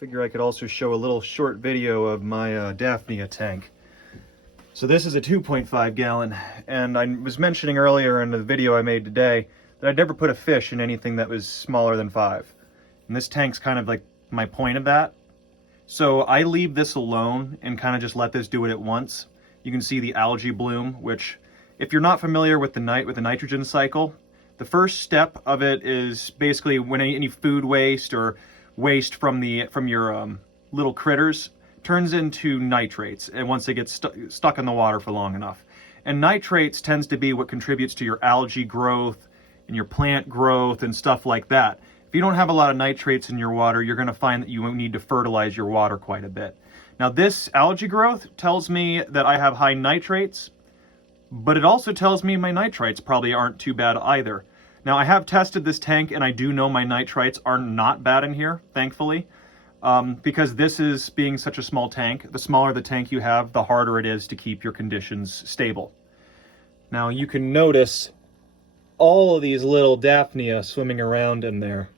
figure I could also show a little short video of my daphnia tank. So this is a 2.5 gallon, and I was mentioning earlier in the video I made today that I'd never put a fish in anything that was smaller than 5. And this tank's kind of like my point of that. So I leave this alone and kind of just let this do it at once. You can see the algae bloom, which if you're not familiar with the nitrogen cycle, the first step of it is basically when any food waste or waste from your little critters turns into nitrates, and once they get stuck in the water for long enough. And nitrates tends to be what contributes to your algae growth and your plant growth and stuff like that. If you don't have a lot of nitrates in your water, you're going to find that you need to fertilize your water quite a bit. Now this algae growth tells me that I have high nitrates, but it also tells me my nitrites probably aren't too bad either. Now I have tested this tank and I do know my nitrites are not bad in here, thankfully. Because this is being such a small tank, the smaller the tank you have, the harder it is to keep your conditions stable. Now you can notice all of these little daphnia swimming around in there.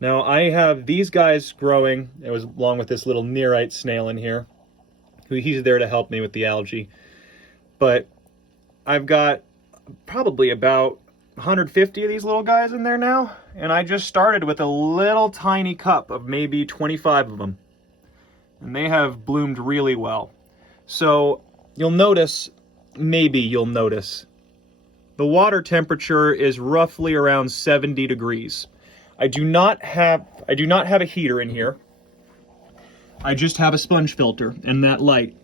Now I have these guys growing, it was along with this little nearite snail in here, he's there to help me with the algae. But I've got probably about 150 of these little guys in there now, and I just started with a little tiny cup of maybe 25 of them, and they have bloomed really well. So you'll notice, the water temperature is roughly around 70 degrees. I do not have a heater in here. I just have a sponge filter and that light.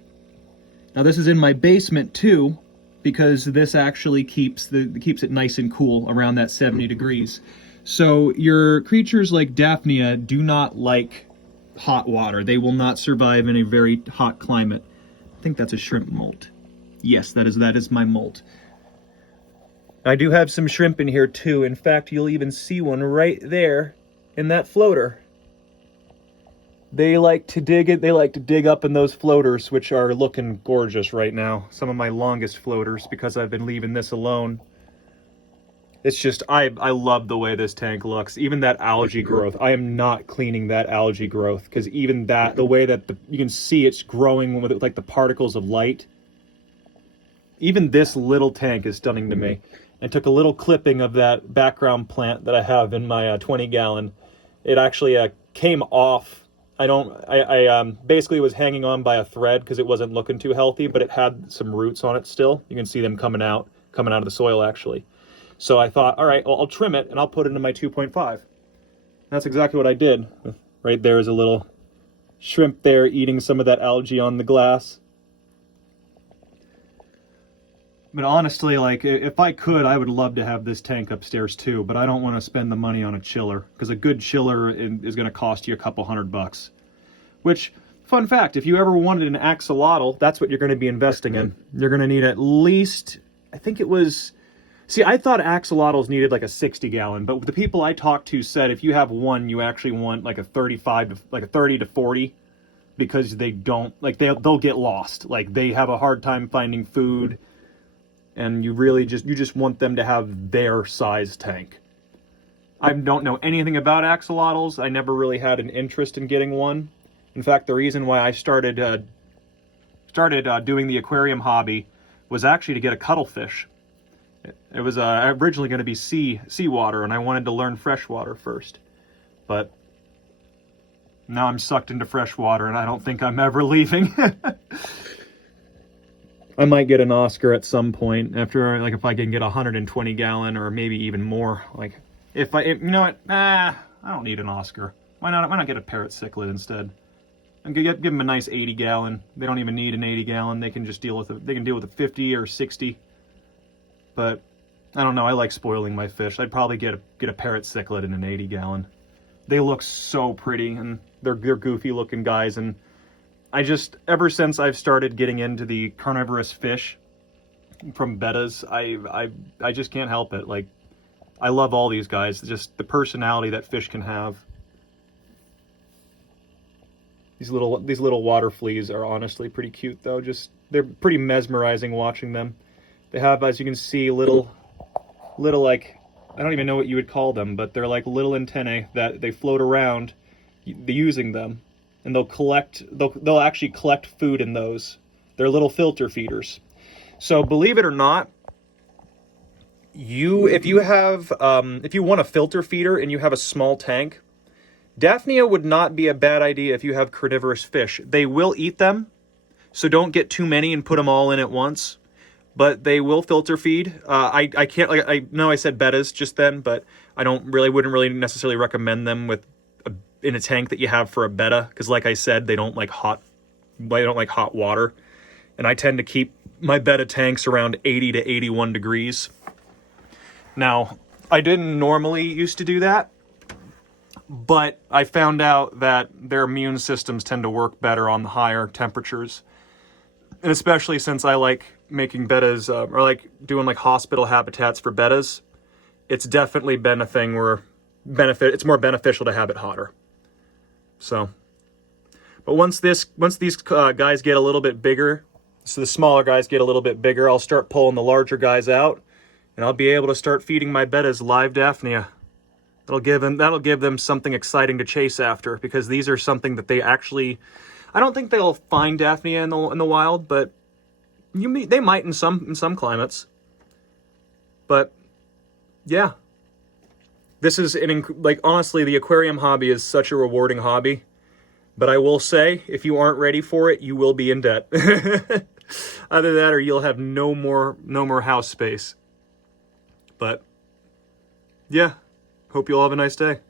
Now this is in my basement too, because this actually keeps it nice and cool around that 70 degrees. So your creatures like daphnia do not like hot water. They will not survive in a very hot climate. I think that's a shrimp molt. Yes, that is my molt. I do have some shrimp in here too. In fact, you'll even see one right there in that floater. They like to dig up in those floaters, which are looking gorgeous right now. Some of my longest floaters, because I've been leaving this alone. It's just, I love the way this tank looks. Even that algae growth, I am not cleaning that algae growth, because even that, the way that you can see it's growing with like the particles of light. Even this little tank is stunning to me. I took a little clipping of that background plant that I have in my 20 gallon. It actually came off. I basically was hanging on by a thread because it wasn't looking too healthy, but it had some roots on it still. You can see them coming out of the soil actually. So I thought, all right, well, I'll trim it and I'll put it into my 2.5. That's exactly what I did. Right there is a little shrimp there eating some of that algae on the glass. But honestly, like, if I could, I would love to have this tank upstairs too, but I don't want to spend the money on a chiller, because a good chiller is going to cost you a couple $100. Which, fun fact, if you ever wanted an axolotl, that's what you're going to be investing in. You're going to need at least, I think it was, see, I thought axolotls needed like a 60 gallon, but the people I talked to said if you have one, you actually want like a 30 to 40, because they don't, like, they'll get lost. Like, they have a hard time finding food. And you just want them to have their size tank. I don't know anything about axolotls. I never really had an interest in getting one. In fact, the reason why I started doing the aquarium hobby was actually to get a cuttlefish. It was originally going to be seawater, and I wanted to learn freshwater first. But now I'm sucked into freshwater, and I don't think I'm ever leaving. I might get an Oscar at some point after, like, if I can get a 120 gallon or maybe even more. Like, you know what? I don't need an Oscar. Why not get a parrot cichlid instead? And give them a nice 80 gallon. They don't even need an 80 gallon. They can just deal with a 50 or 60. But I don't know. I like spoiling my fish. I'd probably get a parrot cichlid in an 80 gallon. They look so pretty, and they're goofy looking guys, and ever since I've started getting into the carnivorous fish from bettas, I just can't help it. Like, I love all these guys, just the personality that fish can have. These little water fleas are honestly pretty cute though. They're pretty mesmerizing watching them. They have, as you can see, little like, I don't even know what you would call them, but they're like little antennae that they float around using them. and they'll actually collect food in those. They're little filter feeders. So believe it or not, if you want a filter feeder and you have a small tank, daphnia would not be a bad idea if you have carnivorous fish. They will eat them, so don't get too many and put them all in at once. But they will filter feed. I can't, like, I know I said bettas just then, but I wouldn't really necessarily recommend them in a tank that you have for a betta, because like I said, they don't like hot water, and I tend to keep my betta tanks around 80 to 81 degrees. Now, I didn't normally used to do that, but I found out that their immune systems tend to work better on the higher temperatures. And especially since I like making bettas, or like doing like hospital habitats for bettas, it's definitely been a thing where it's more beneficial to have it hotter. So, but once these guys get a little bit bigger, so the smaller guys get a little bit bigger, I'll start pulling the larger guys out, and I'll be able to start feeding my bettas live daphnia. That'll give them something exciting to chase after, because these are something that they actually, I don't think they'll find daphnia in the wild, but they might in some climates. But yeah, this is honestly, the aquarium hobby is such a rewarding hobby. But I will say, if you aren't ready for it, you will be in debt. Either that, or you'll have no more house space. But yeah, hope you all have a nice day.